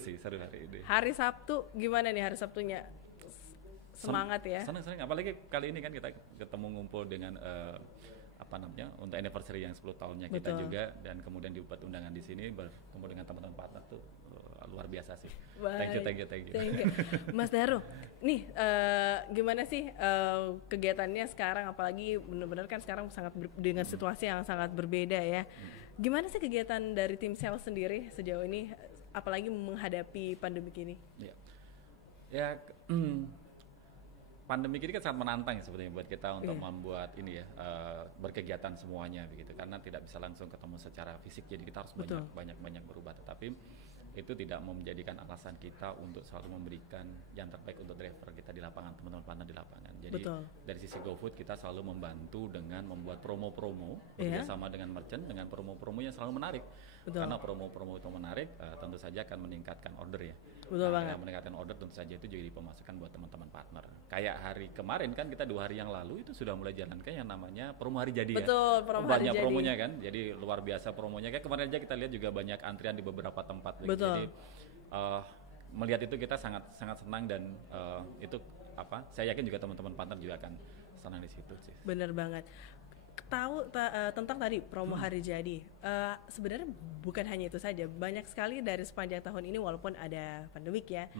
seru hari ini. Hari Sabtu gimana nih hari Sabtunya? Semangat ya? Seneng, apalagi kali ini kan kita ketemu ngumpul dengan untuk anniversary yang 10 tahunnya kita juga, dan kemudian dibuat undangan di sini bertemu dengan teman-teman partner tuh luar biasa sih. Baik. Thank you. Mas Daru, nih gimana sih kegiatannya sekarang, apalagi benar-benar kan sekarang dengan situasi yang sangat berbeda ya. Gimana sih kegiatan dari tim sales sendiri sejauh ini, apalagi menghadapi pandemi ini? Ya, pandemi ini kan sangat menantang sebetulnya buat kita untuk membuat ini ya, berkegiatan semuanya begitu, karena tidak bisa langsung ketemu secara fisik, jadi kita harus banyak berubah, tetapi itu tidak mau menjadikan alasan kita untuk selalu memberikan yang terbaik untuk driver kita di lapangan, teman-teman partner di lapangan. Jadi dari sisi GoFood kita selalu membantu dengan membuat promo-promo bekerjasama dengan merchant, dengan promo-promo yang selalu menarik. Karena promo-promo itu menarik, tentu saja akan meningkatkan order ya. Meningkatkan order tentu saja itu jadi pemasukan buat teman-teman partner. Kayak hari kemarin kan kita 2 hari yang lalu itu sudah mulai jalankan yang namanya promo hari jadi banyak promonya kan, jadi luar biasa promonya. Kayak kemarin aja kita lihat juga banyak antrian di beberapa tempat. Jadi melihat itu kita sangat senang, dan itu saya yakin juga teman-teman partner juga akan senang di situ sih. Bener banget. Tentang tadi promo hari jadi, sebenarnya bukan hanya itu saja, banyak sekali dari sepanjang tahun ini walaupun ada pandemik ya,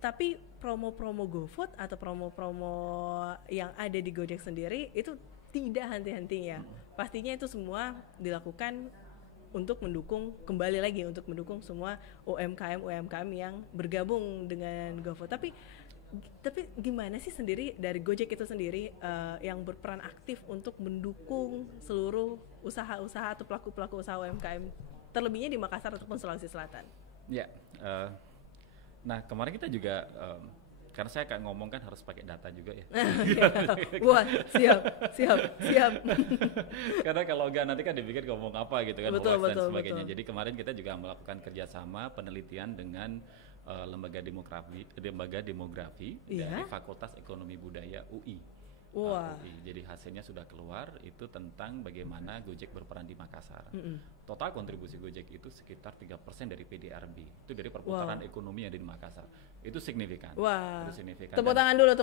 tapi promo-promo GoFood atau promo-promo yang ada di Gojek sendiri itu tidak henti-hentinya. Pastinya itu semua dilakukan untuk mendukung semua UMKM yang bergabung dengan GoFood. Tapi gimana sih sendiri dari Gojek itu sendiri yang berperan aktif untuk mendukung seluruh usaha-usaha atau pelaku-pelaku usaha UMKM, terlebihnya di Makassar ataupun Sulawesi Selatan? Ya, nah kemarin kita juga karena saya kayak ngomong kan harus pakai data juga ya. Wah, siap. Karena kalau enggak nanti kan dipikir ngomong apa gitu kan, dan sebagainya. Jadi kemarin kita juga melakukan kerjasama penelitian dengan lembaga demografi dari Fakultas Ekonomi Budaya UI. Jadi hasilnya sudah keluar, itu tentang bagaimana Gojek berperan di Makassar. Total kontribusi Gojek itu sekitar 3% dari PDRB, itu dari perputaran ekonomi yang ada di Makassar. Itu signifikan. Itu signifikan. Tepuk tangan dulu.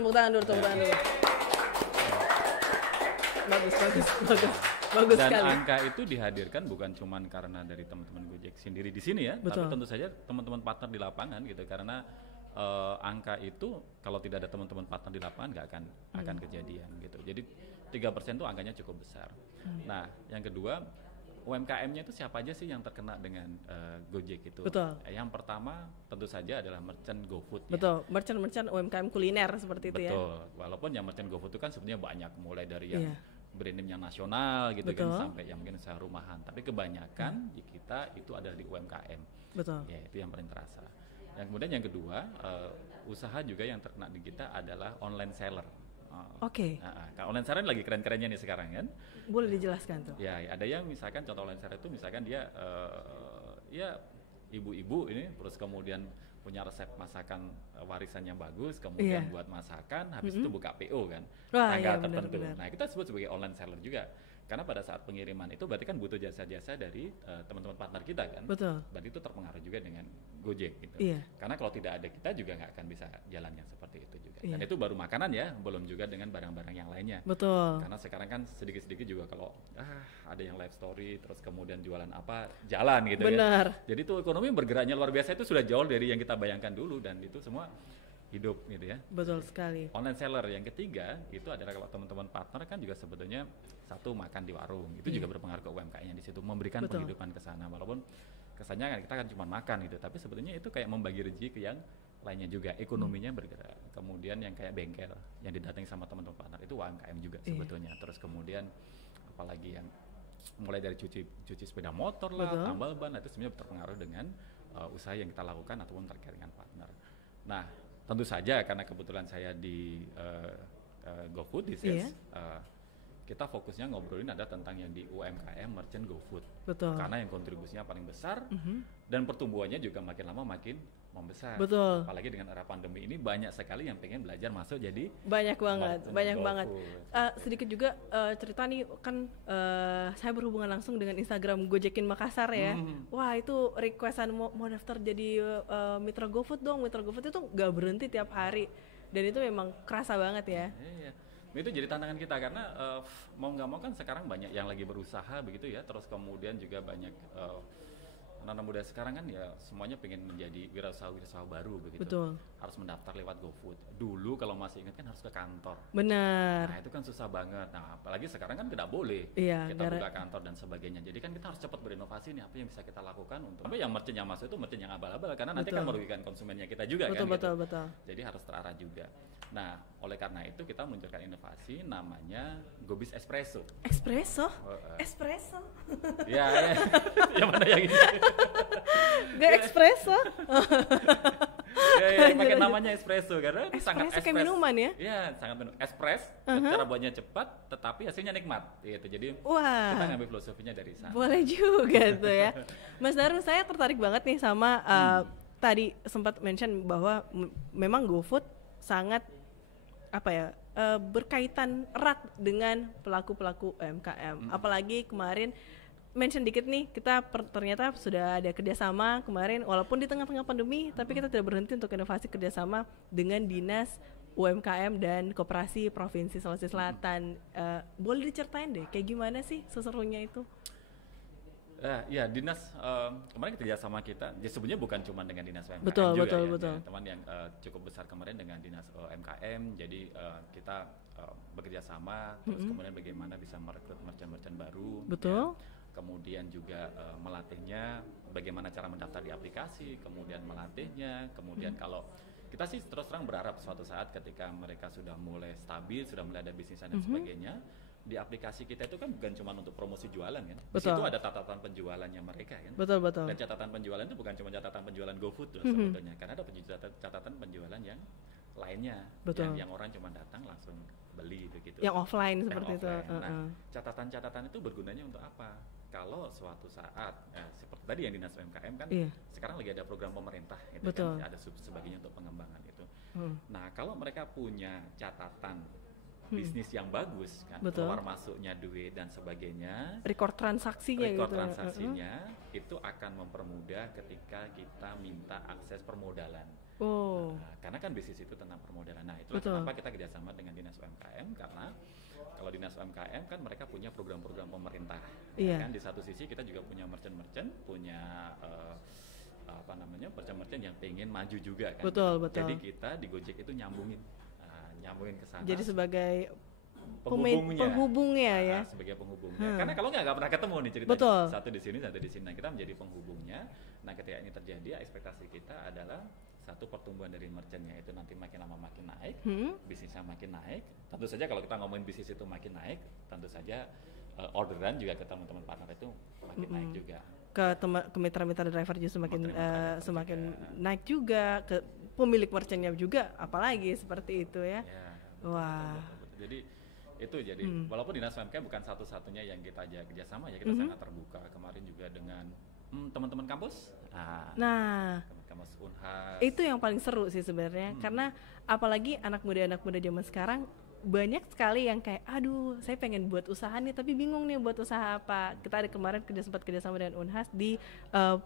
Bagus dan sekali. Angka itu dihadirkan bukan cuma karena dari teman-teman Gojek sendiri di sini ya, tapi tentu saja teman-teman partner di lapangan gitu, karena angka itu kalau tidak ada teman-teman partner di lapangan nggak akan kejadian gitu. Jadi 3% itu angkanya cukup besar. Nah, yang kedua, UMKM-nya itu siapa aja sih yang terkena dengan Gojek itu? Yang pertama tentu saja adalah merchant GoFood. Merchant UMKM kuliner seperti itu ya. Walaupun yang merchant GoFood itu kan sebenarnya banyak, mulai dari yang brand name yang nasional gitu kan, sampai yang mungkin usaha rumahan. Tapi kebanyakan di kita itu adalah di UMKM. Ya, itu yang paling terasa. Yang kemudian yang kedua, usaha juga yang terkena di kita adalah online seller. Nah, online seller lagi keren-kerennya nih sekarang kan. Boleh dijelaskan tuh? Ya, ada yang misalkan contoh online seller itu misalkan dia ya ibu-ibu ini, terus kemudian punya resep masakan warisan yang bagus, kemudian buat masakan, habis itu buka PO kan, tanggal tertentu. Nah, kita sebut sebagai online seller juga. Karena pada saat pengiriman itu berarti kan butuh jasa-jasa dari teman-teman partner kita kan. Berarti itu terpengaruh juga dengan Gojek gitu. Karena kalau tidak ada kita juga nggak akan bisa jalan yang seperti itu juga. Dan itu baru makanan ya, belum juga dengan barang-barang yang lainnya. Karena sekarang kan sedikit-sedikit juga kalau ada yang live story, terus kemudian jualan apa, jalan gitu kan. Jadi itu ekonomi bergeraknya luar biasa, itu sudah jauh dari yang kita bayangkan dulu, dan itu semua hidup gitu ya. Betul sekali. Online seller yang ketiga itu adalah kalau teman-teman partner kan juga sebetulnya satu makan di warung, itu juga berpengaruh ke UMKM-nya di situ, memberikan penghidupan ke sana. Walaupun kesannya kan kita kan cuma makan gitu, tapi sebetulnya itu kayak membagi rezeki ke yang lainnya juga, ekonominya bergerak. Kemudian yang kayak bengkel yang didatangi sama teman-teman partner itu UMKM juga sebetulnya. Terus kemudian apalagi yang mulai dari cuci sepeda motor lah, tambal ban, itu sebenarnya terpengaruh dengan usaha yang kita lakukan ataupun terkait dengan partner. Nah, tentu saja karena kebetulan saya di GoFood di sales, kita fokusnya ngobrolin ada tentang yang di UMKM, merchant, GoFood. Betul. Karena yang kontribusinya paling besar dan pertumbuhannya juga makin lama makin membesar. Betul. Apalagi dengan era pandemi ini banyak sekali yang pengen belajar masuk jadi banyak banget. GoFood. Sedikit juga cerita nih kan saya berhubungan langsung dengan Instagram Gojekin Makassar ya. Wah itu requestan mau daftar jadi mitra GoFood dong. Mitra GoFood itu nggak berhenti tiap hari dan itu memang kerasa banget ya. Iya. Itu jadi tantangan kita karena mau nggak mau kan sekarang banyak yang lagi berusaha begitu ya, terus kemudian juga banyak anak-anak muda sekarang kan ya semuanya pengen menjadi wirausaha baru begitu. Betul. Harus mendaftar lewat GoFood. Dulu kalau masih ingat kan harus ke kantor. Benar. Nah itu kan susah banget. Nah apalagi sekarang kan tidak boleh kita buka kantor dan sebagainya. Jadi kan kita harus cepat berinovasi nih apa yang bisa kita lakukan untuk. Tapi yang merchant yang masuk itu merchant yang abal-abal karena nanti kan merugikan konsumennya kita juga kan. Betul. Jadi harus terarah juga. Nah, oleh karena itu kita munculkan inovasi namanya Gobis Espresso. Espresso? Ya, yang mana yang ini? Gak espresso? Ya, pakai namanya espresso karena sangat kayak minuman ya? Iya, sangat espresso. Cara buatnya cepat, tetapi hasilnya nikmat. Gitu. Jadi kita ngambil filosofinya dari sana. Boleh juga tuh ya, Mas Daru. Saya tertarik banget nih sama tadi sempat mention bahwa memang GoFood sangat berkaitan erat dengan pelaku-pelaku UMKM. Apalagi kemarin mention dikit nih, kita ternyata sudah ada kerjasama kemarin, walaupun di tengah-tengah pandemi, tapi kita tidak berhenti untuk inovasi kerjasama dengan Dinas UMKM dan Koperasi Provinsi Sulawesi Selatan. Boleh diceritain deh, kayak gimana sih seserunya itu? Ya dinas kemarin kerjasama kita, ya sebenarnya bukan cuma dengan dinas UMKM betul. Teman yang cukup besar kemarin dengan dinas UMKM, jadi kita bekerja sama, terus kemudian bagaimana bisa merekrut merchant-merchant baru. Betul. Ya. Kemudian juga melatihnya, bagaimana cara mendaftar di aplikasi, kemudian melatihnya, kemudian kalau kita sih terus terang berharap suatu saat ketika mereka sudah mulai stabil, sudah mulai ada bisnis dan sebagainya, di aplikasi kita itu kan bukan cuma untuk promosi jualan kan. Di situ ada catatan penjualannya mereka kan. Betul. Dan catatan penjualan itu bukan cuma catatan penjualan GoFood loh sebetulnya, karena ada catatan penjualan yang lainnya. Yang orang cuma datang langsung beli begitu. Yang offline seperti itu. Nah, catatan-catatan itu bergunanya untuk apa? Kalau suatu saat seperti tadi yang dinas UMKM kan sekarang lagi ada program pemerintah gitu kan, ada sebagainya untuk pengembangan itu. Nah, kalau mereka punya catatan bisnis yang bagus kan, keluar masuknya duit dan sebagainya, record transaksinya itu akan mempermudah ketika kita minta akses permodalan. Karena kan bisnis itu tentang permodalan. Nah, itulah kenapa kita kerjasama dengan dinas UMKM, karena kalau dinas UMKM kan mereka punya program-program pemerintah. Kan di satu sisi kita juga punya merchant-merchant, punya merchant-merchant yang pengen maju juga kan. Betul. Jadi kita di Gojek itu nyambungin ke sana. Jadi sebagai penghubungnya ya. Sebagai penghubungnya. Karena kalau nggak pernah ketemu nih ceritanya. Satu di sini, satu di sini. Nah, kita menjadi penghubungnya. Nah, ketika ini terjadi, ekspektasi kita adalah satu pertumbuhan dari merchantnya itu nanti makin lama makin naik, bisnisnya makin naik. Tentu saja kalau kita ngomongin bisnis itu makin naik, tentu saja orderan juga ke teman-teman partner itu makin naik juga. Ke mitra-mitra driver juga semakin naik juga, ke pemilik merchantnya juga, apalagi seperti itu ya. Wah. Betul. Jadi walaupun dinas UMKM bukan satu-satunya yang kita ajak kerjasama ya, kita sangat terbuka. Kemarin juga dengan teman-teman kampus. Nah, kampus Unhas. Itu yang paling seru sih sebenarnya, karena apalagi anak muda zaman sekarang banyak sekali yang kayak, aduh saya pengen buat usaha nih tapi bingung nih buat usaha apa. Kita ada kemarin sempat kerjasama dengan Unhas di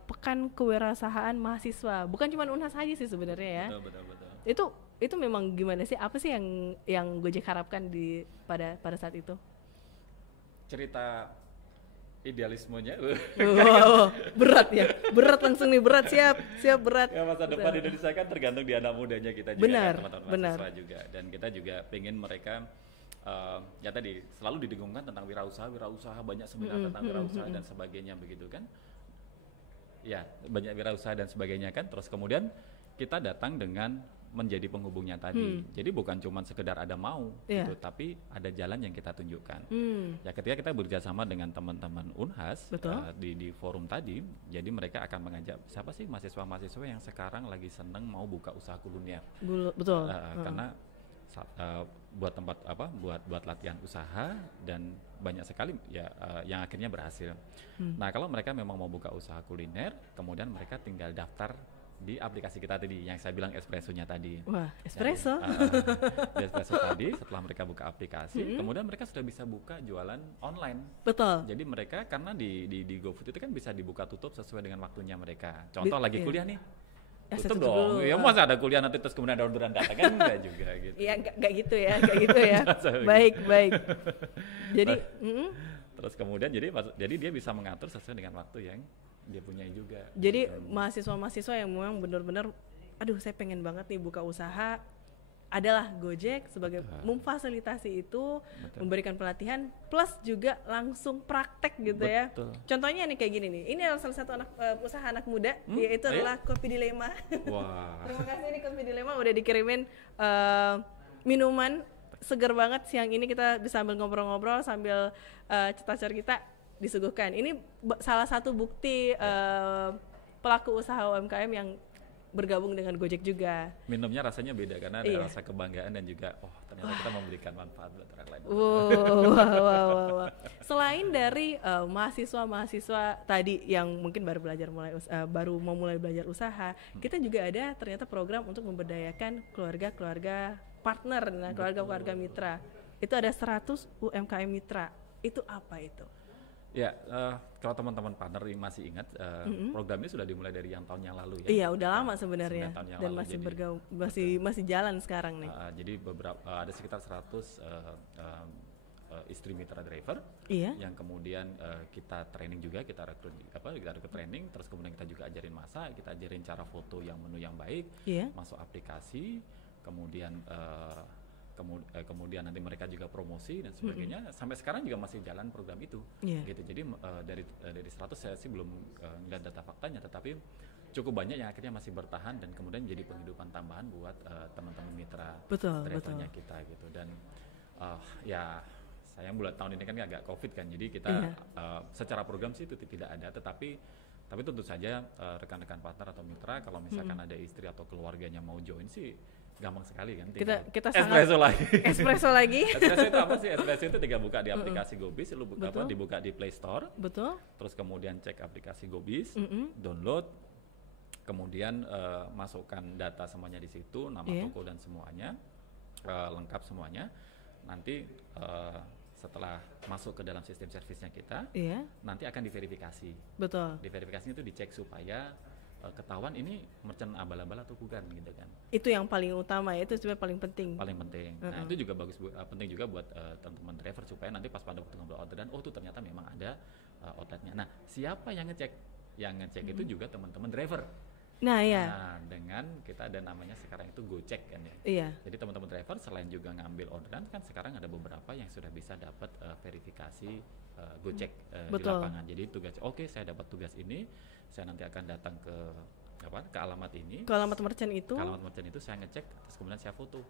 Pekan Kewirausahaan Mahasiswa. Bukan cuma Unhas aja sih sebenarnya ya. Betul. Itu memang gimana sih? Apa sih yang Gojek harapkan pada saat itu? Cerita idealismenya. Berat ya. Berat langsung nih, siap berat. Ya, masa depan Indonesia kan tergantung di anak mudanya kita juga, teman-teman mahasiswa juga. Dan kita juga pengen mereka ya tadi selalu didengungkan tentang wirausaha, banyak seminar tentang wirausaha dan sebagainya begitu kan. Ya, banyak wirausaha dan sebagainya kan. Terus kemudian kita datang dengan menjadi penghubungnya tadi. Jadi bukan cuma sekedar ada mau gitu, tapi ada jalan yang kita tunjukkan. Ya ketika kita bekerjasama dengan teman-teman Unhas di forum tadi, jadi mereka akan mengajak siapa sih mahasiswa-mahasiswa yang sekarang lagi seneng mau buka usaha kuliner. Betul. Karena buat tempat buat latihan usaha, dan banyak sekali ya yang akhirnya berhasil. Nah, kalau mereka memang mau buka usaha kuliner, kemudian mereka tinggal daftar di aplikasi kita tadi yang saya bilang espressonya tadi. Wah, espresso. Di espresso tadi, setelah mereka buka aplikasi, kemudian mereka sudah bisa buka jualan online. Betul. Jadi mereka karena di GoFood itu kan bisa dibuka tutup sesuai dengan waktunya mereka. Contoh lagi kuliah nih, tutup dong. Ya masa ada kuliah nanti terus kemudian ada orderan data, kan enggak juga gitu. Iya, enggak gitu ya, enggak gitu ya. Baik. Jadi terus kemudian jadi dia bisa mengatur sesuai dengan waktu yang dia punya juga. Jadi mahasiswa-mahasiswa yang memang benar-benar aduh saya pengen banget nih buka usaha, adalah Gojek sebagai memfasilitasi itu, memberikan pelatihan plus juga langsung praktek gitu ya. Contohnya nih kayak gini nih. Ini adalah salah satu usaha anak muda, yaitu adalah Kopi Dilema. Wah. Terima kasih nih Kopi Dilema udah dikirimin minuman seger banget. Siang ini kita bisa sambil ngobrol-ngobrol sambil cetar kita disuguhkan. Ini salah satu bukti pelaku usaha UMKM yang bergabung dengan Gojek juga. Minumnya rasanya beda karena ada rasa kebanggaan dan juga ternyata kita memberikan manfaat buat orang lain. Wow. Selain dari mahasiswa-mahasiswa tadi yang mungkin baru mau mulai belajar usaha, kita juga ada ternyata program untuk memberdayakan keluarga-keluarga partner, keluarga-keluarga mitra. Itu ada 100 UMKM mitra. Itu apa itu? Ya, kalau teman-teman partner masih ingat, program ini sudah dimulai dari yang tahun yang lalu ya. Iya, udah lama sebenarnya dan masih jalan sekarang nih. Jadi ada sekitar 100 istri mitra driver, yang kemudian kita training juga, kita rekrut training, terus kemudian kita juga ajarin masak, kita ajarin cara foto yang menu yang baik, masuk aplikasi, kemudian nanti mereka juga promosi dan sebagainya. Sampai sekarang juga masih jalan program itu, gitu. Jadi dari 100 saya sih belum ngeliat data faktanya, tetapi cukup banyak yang akhirnya masih bertahan dan kemudian jadi penghidupan tambahan buat teman-teman mitra drivernya kita, gitu. Dan ya sayang bulan tahun ini kan agak COVID kan, jadi kita secara program sih itu tidak ada, tapi tentu saja rekan-rekan partner atau mitra kalau misalkan ada istri atau keluarganya mau join sih gampang sekali kan, kita espresso lagi. Espresso lagi. Espresso itu apa sih? Espresso itu tinggal buka di aplikasi GoBiz, lu dibuka di Play Store. Betul. Terus kemudian cek aplikasi GoBiz, download, kemudian masukkan data semuanya di situ, nama toko dan semuanya lengkap semuanya. Nanti setelah masuk ke dalam sistem servisnya kita, nanti akan diverifikasi. Betul. Diverifikasinya itu dicek supaya ketahuan ini merchant abal-abal atau bukan, gitu kan. Itu yang paling utama ya, itu sebenarnya paling penting. Nah, itu juga penting juga buat teman-teman driver supaya nanti pas pada waktu ngobrol orderan, itu ternyata memang ada outletnya. Nah, siapa yang ngecek? Yang ngecek itu juga teman-teman driver. Nah, dengan kita ada namanya sekarang itu GoCek kan ya. Iya. Jadi teman-teman driver selain juga ngambil orderan, kan sekarang ada beberapa yang sudah bisa dapat verifikasi GoCek di lapangan. Jadi tugas, saya dapat tugas ini, saya nanti akan datang ke alamat ini. Ke alamat merchant itu. Ke alamat merchant itu saya ngecek, terus kemudian saya foto.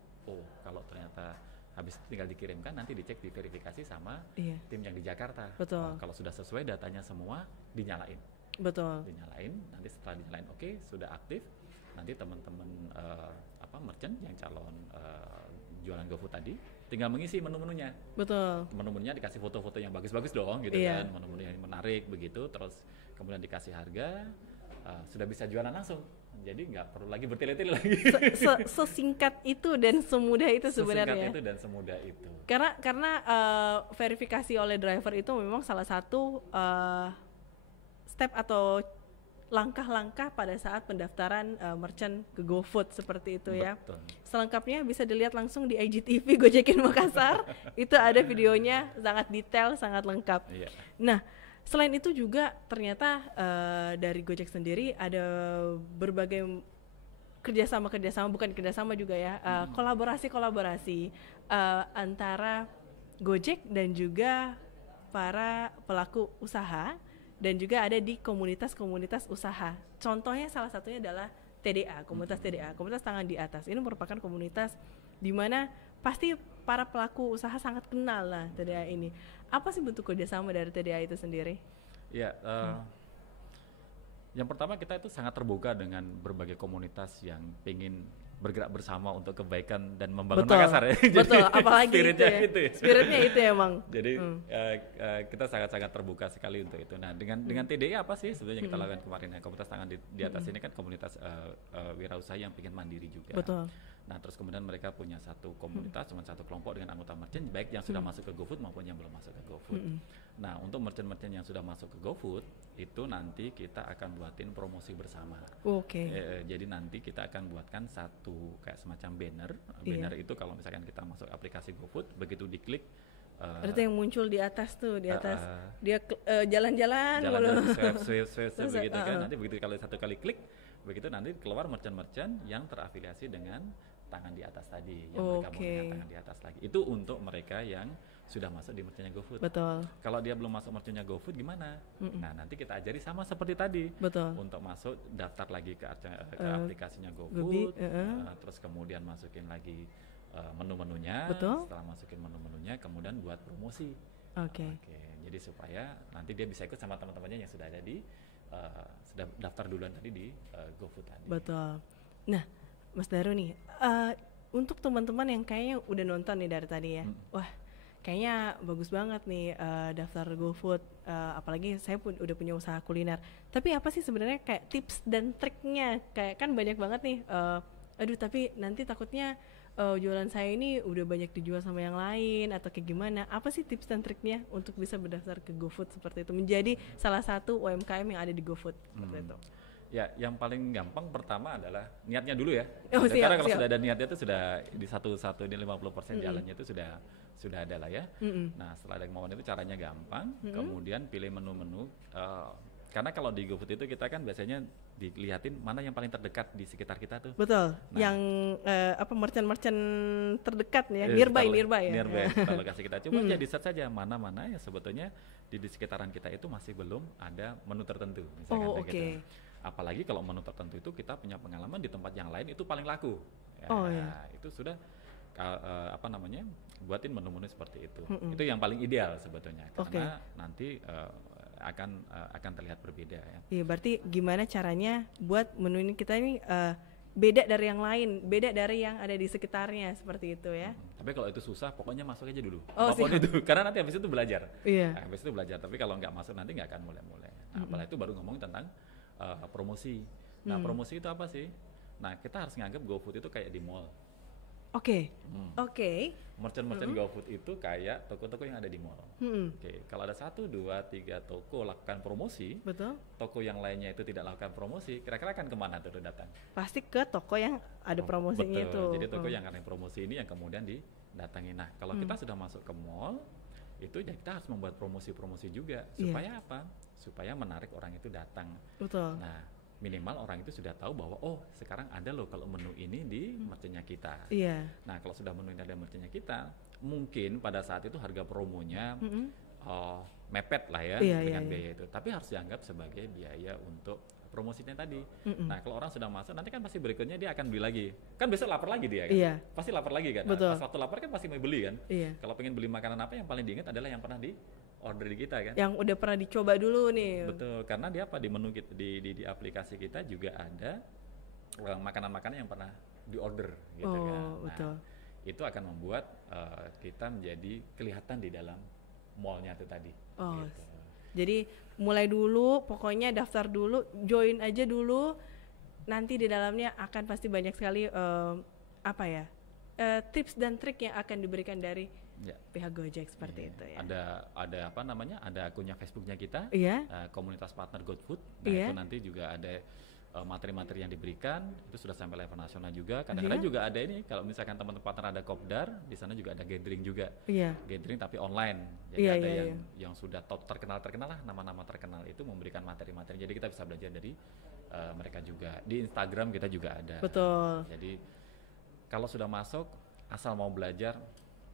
Kalau ternyata habis tinggal dikirimkan, nanti dicek, diverifikasi sama tim yang di Jakarta. Betul. Kalau sudah sesuai datanya semua, dinyalain. Betul. Dinyalain, nanti setelah dinyalain sudah aktif, nanti teman-teman merchant yang calon jualan GoFood tadi tinggal mengisi menu-menunya. Betul. Menu-menunya dikasih foto-foto yang bagus-bagus dong, gitu kan, menu-menu yang menarik begitu, terus kemudian dikasih harga, sudah bisa jualan langsung. Jadi nggak perlu lagi bertele-tele lagi. Sesingkat itu dan semudah itu sebenarnya. Sesingkat itu dan semudah itu. Karena verifikasi oleh driver itu memang salah satu step atau langkah-langkah pada saat pendaftaran merchant ke GoFood seperti itu. Betul. Ya. Selengkapnya bisa dilihat langsung di IGTV Gojekin Makassar. Itu ada videonya sangat detail, sangat lengkap. Iya. Nah, selain itu juga ternyata dari Gojek sendiri ada berbagai kerjasama juga ya, kolaborasi antara Gojek dan juga para pelaku usaha, dan juga ada di komunitas-komunitas usaha. Contohnya salah satunya adalah TDA, komunitas TDA, komunitas tangan di atas. Ini merupakan komunitas di mana pasti para pelaku usaha sangat kenal lah TDA ini. Apa sih bentuk kerjasama dari TDA itu sendiri? Ya, yang pertama kita itu sangat terbuka dengan berbagai komunitas yang pengen bergerak bersama untuk kebaikan dan membangun Betul, Makassar ya. betul. Jadi, Apalagi spiritnya itu ya. ya. Spiritnya itu emang. Jadi kita sangat-sangat terbuka sekali untuk itu. Nah, dengan TDI apa sih sebenarnya kita lakukan kemarin ya? Komunitas tangan di atas ini kan komunitas wirausaha yang ingin mandiri juga. Betul. Nah, terus kemudian mereka punya satu komunitas, cuma satu kelompok dengan anggota merchant, baik yang sudah masuk ke GoFood maupun yang belum masuk ke GoFood. Nah, untuk merchant-merchant yang sudah masuk ke GoFood, itu nanti kita akan buatin promosi bersama. Oke. Jadi nanti kita akan buatkan satu kayak semacam banner. Banner itu kalau misalkan kita masuk aplikasi GoFood, begitu diklik, itu yang muncul di atas tuh, di atas dia jalan-jalan swipe begitu kan. Nanti begitu kalau satu kali klik, begitu nanti keluar merchant-merchant yang terafiliasi dengan tangan di atas tadi, yang bergabung dengan tangan di atas lagi. Itu untuk mereka yang sudah masuk di merchantnya GoFood. Betul. Kalau dia belum masuk merchantnya GoFood gimana? Nah, nanti kita ajari sama seperti tadi. Betul. Untuk masuk daftar lagi ke aplikasinya GoFood, terus kemudian masukin lagi menu-menunya. Betul. Setelah masukin menu-menunya, kemudian buat promosi. Oke. Jadi supaya nanti dia bisa ikut sama teman-temannya yang sudah ada di sudah daftar duluan tadi di GoFood tadi. Betul. Nah, Mas Daru nih, untuk teman-teman yang kayaknya udah nonton nih dari tadi ya, wah kayaknya bagus banget nih daftar GoFood, apalagi saya pun udah punya usaha kuliner. Tapi apa sih sebenarnya kayak tips dan triknya? Kayak kan banyak banget nih, aduh tapi nanti takutnya jualan saya ini udah banyak dijual sama yang lain atau kayak gimana. Apa sih tips dan triknya untuk bisa berdaftar ke GoFood seperti itu, menjadi salah satu UMKM yang ada di GoFood seperti itu? Ya, yang paling gampang pertama adalah niatnya dulu ya. Karena kalau sudah ada niatnya itu sudah di satu di 50% jalannya itu sudah ada lah ya. Nah, setelah ada kemauan itu caranya gampang. Kemudian pilih menu-menu. Karena kalau di GoFood itu kita kan biasanya dilihatin mana yang paling terdekat di sekitar kita tuh. Betul. Nah, yang merchant-merchant terdekat nih ya, nearby ya. Nearby lokasi kita. Coba aja di search saja mana-mana ya sebetulnya di sekitaran kita itu masih belum ada menu tertentu misalkan gitu. Apalagi kalau menu tertentu itu kita punya pengalaman di tempat yang lain itu paling laku. Itu sudah buatin menu-menu seperti itu. Itu yang paling ideal sebetulnya karena nanti akan terlihat berbeda ya. Iya, berarti gimana caranya buat menu ini kita ini beda dari yang lain, beda dari yang ada di sekitarnya seperti itu ya. Tapi kalau itu susah, pokoknya masuk aja dulu. Apapun itu, karena nanti habis itu belajar. Iya. Habis itu belajar. Tapi kalau nggak masuk nanti nggak akan mulai-mulai. Nah, apalagi itu baru ngomong tentang promosi. Nah, promosi itu apa sih? Nah, kita harus nganggap GoFood itu kayak di mall. Oke. Merchant-merchant GoFood itu kayak toko-toko yang ada di mall. Kalau ada 1, 2, 3 toko lakukan promosi, betul. Toko yang lainnya itu tidak lakukan promosi, kira-kira akan kemana tuh datang? Pasti ke toko yang ada promosinya itu. Jadi toko yang ada promosi ini yang kemudian didatangi. Nah, kalau kita sudah masuk ke mall, itu ya kita harus membuat promosi-promosi juga. Supaya apa? Supaya menarik orang itu datang. Betul. Nah, minimal orang itu sudah tahu bahwa sekarang ada loh kalau menu ini di merchantnya kita. Iya. Nah, kalau sudah menu ini ada merchantnya kita, mungkin pada saat itu harga promonya mepet lah ya dengan biaya itu. Tapi harus dianggap sebagai biaya untuk promosinya tadi. Nah, kalau orang sudah masuk, nanti kan pasti berikutnya dia akan beli lagi. Kan besok lapar lagi dia kan? Iya. Pasti lapar lagi kan? Betul. Pas waktu lapar kan pasti mau beli kan? Iya. Kalau pengen beli makanan apa, yang paling diingat adalah yang pernah di order di kita kan? Yang udah pernah dicoba dulu nih. Betul, karena dia di menu kita, di aplikasi kita juga ada makanan-makanan yang pernah di order gitu kan. Nah, betul. Itu akan membuat kita menjadi kelihatan di dalam mallnya itu tadi. Gitu. Jadi mulai dulu, pokoknya daftar dulu, join aja dulu. Nanti di dalamnya akan pasti banyak sekali tips dan trik yang akan diberikan dari pihak Gojek seperti itu ya. Ada ada akunnya Facebooknya kita, komunitas partner GoFood. Nah, itu nanti juga ada materi-materi yang diberikan, itu sudah sampai level nasional juga. Kadang-kadang juga ada ini, kalau misalkan teman-teman partner ada kopdar, di sana juga ada gathering juga. Gathering tapi online. Jadi ada yang sudah top terkenal lah, nama-nama terkenal itu memberikan materi-materi. Jadi kita bisa belajar dari mereka juga. Di Instagram kita juga ada. Betul. Jadi kalau sudah masuk, asal mau belajar,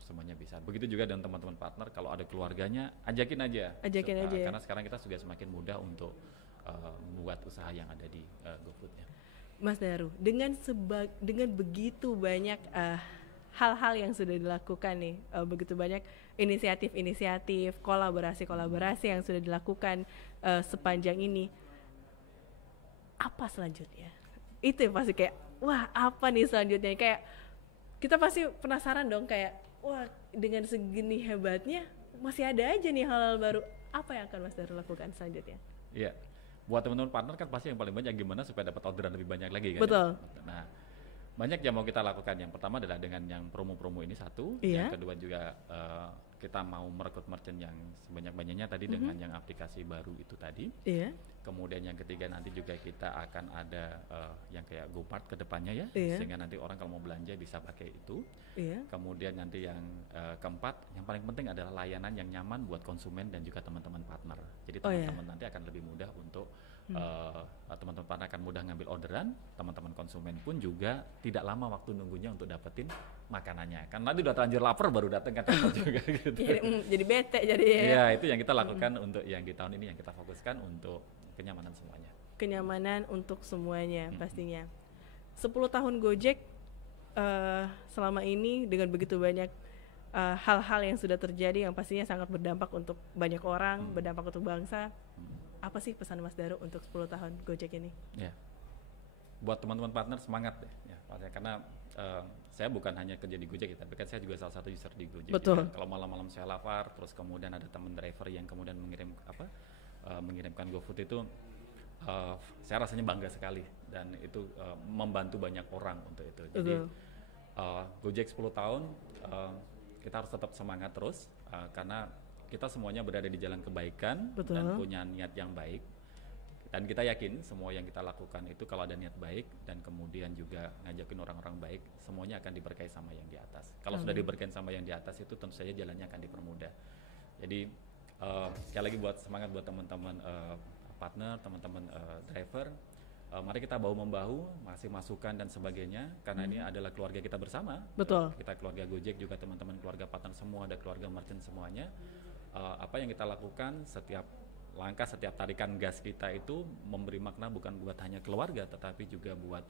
semuanya bisa. Begitu juga dengan teman-teman partner, kalau ada keluarganya, ajakin aja. Karena sekarang kita sudah semakin mudah untuk membuat usaha yang ada di GoFood-nya. Mas Daru, dengan begitu banyak hal-hal yang sudah dilakukan nih, begitu banyak inisiatif, kolaborasi yang sudah dilakukan sepanjang ini, apa selanjutnya? Itu yang pasti kayak wah apa nih selanjutnya, kayak kita pasti penasaran dong, kayak wah dengan segini hebatnya masih ada aja nih hal-hal baru, apa yang akan Mas Daru lakukan selanjutnya? Iya, buat teman-teman partner kan pasti yang paling banyak gimana supaya dapat orderan lebih banyak lagi kan. Betul. Ya? Nah, banyak yang mau kita lakukan. Yang pertama adalah dengan yang promo-promo ini satu, Iya. yang kedua juga kita mau merekrut merchant yang sebanyak-banyaknya tadi dengan yang aplikasi baru itu tadi. Iya. Kemudian yang ketiga nanti juga kita akan ada yang kayak GoMart ke depannya ya, Iya. sehingga nanti orang kalau mau belanja bisa pakai itu. Iya. Kemudian nanti yang keempat, yang paling penting adalah layanan yang nyaman buat konsumen dan juga teman-teman partner. Jadi teman-teman nanti akan lebih mudah untuk teman-teman partner akan mudah ngambil orderan, teman-teman konsumen pun juga tidak lama waktu nunggunya untuk dapetin makanannya. Kan nanti udah terlanjur lapar baru datang kan juga gitu. Jadi bete jadi ya. Iya, itu yang kita lakukan untuk yang di tahun ini, yang kita fokuskan untuk kenyamanan semuanya. Kenyamanan untuk semuanya pastinya. 10 tahun Gojek selama ini dengan begitu banyak hal-hal yang sudah terjadi yang pastinya sangat berdampak untuk banyak orang, berdampak untuk bangsa. Apa sih pesan Mas Daru untuk 10 tahun Gojek ini? Ya, buat teman-teman partner semangat deh, ya, karena saya bukan hanya kerja di Gojek, tapi kan saya juga salah satu user di Gojek. Betul. Jadi, kalau malam-malam saya lapar, terus kemudian ada teman driver yang kemudian mengirimkan GoFood itu, saya rasanya bangga sekali dan itu membantu banyak orang untuk itu. Jadi Gojek 10 tahun, kita harus tetap semangat terus karena kita semuanya berada di jalan kebaikan. Betul. Dan punya niat yang baik, dan kita yakin semua yang kita lakukan itu kalau ada niat baik dan kemudian juga ngajakin orang-orang baik, semuanya akan diberkahi sama yang di atas. Kalau sudah diberkahi sama yang di atas itu tentu saja jalannya akan dipermudah. Jadi sekali lagi buat semangat buat teman-teman partner, teman-teman driver, mari kita bahu-membahu, masih masukan dan sebagainya, karena ini adalah keluarga kita bersama. Betul. Kita keluarga Gojek juga teman-teman keluarga partner semua, ada keluarga merchant semuanya. Apa yang kita lakukan, setiap langkah, setiap tarikan gas kita itu memberi makna bukan buat hanya keluarga, tetapi juga buat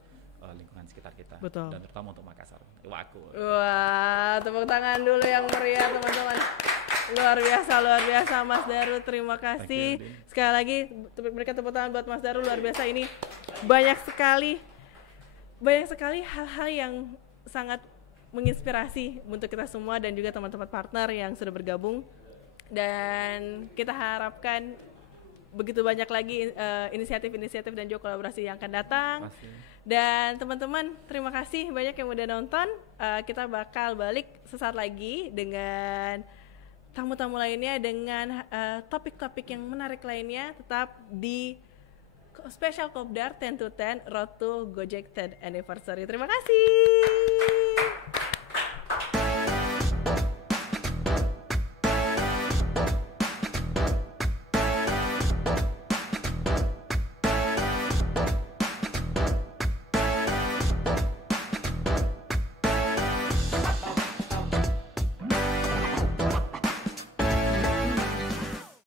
lingkungan sekitar kita. Betul. Dan terutama untuk Makassar. Wah, tepuk tangan dulu yang meriah teman-teman. Luar biasa Mas Daru, terima kasih. Sekali lagi berikan tepuk tangan buat Mas Daru, luar biasa. Ini banyak sekali hal-hal yang sangat menginspirasi untuk kita semua dan juga teman-teman partner yang sudah bergabung. Dan kita harapkan begitu banyak lagi inisiatif-inisiatif dan juga kolaborasi yang akan datang. Pasti. Dan teman-teman, terima kasih banyak yang udah nonton. Kita bakal balik sesaat lagi dengan tamu-tamu lainnya, dengan topik-topik yang menarik lainnya, tetap di Special Kopdar 10 to 10 Road to Gojek 10th Anniversary. Terima kasih.